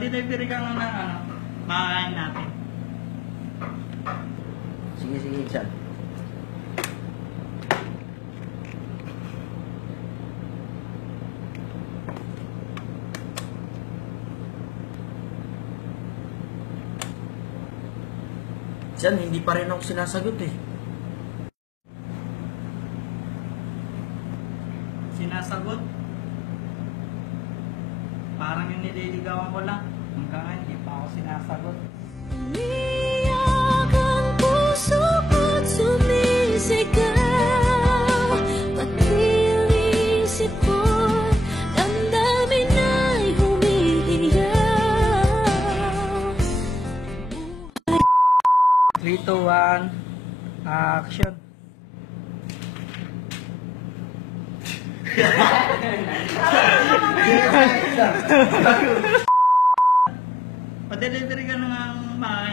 Pa-delivery ka lang ng ano, makakain natin. Sige, sige, Chan. Chan, hindi pa rin ako sinasagot eh. Sinasagot? Parang yung nililigawan ko lang. Hanggang ngayon, hindi pa ako sinasagot. Umiyak ang puso ko't sumisigaw, pati ang isip ko't damdamin ay humihiyaw. 3, 2, 1, action! Pa-delivery ka na ng makakain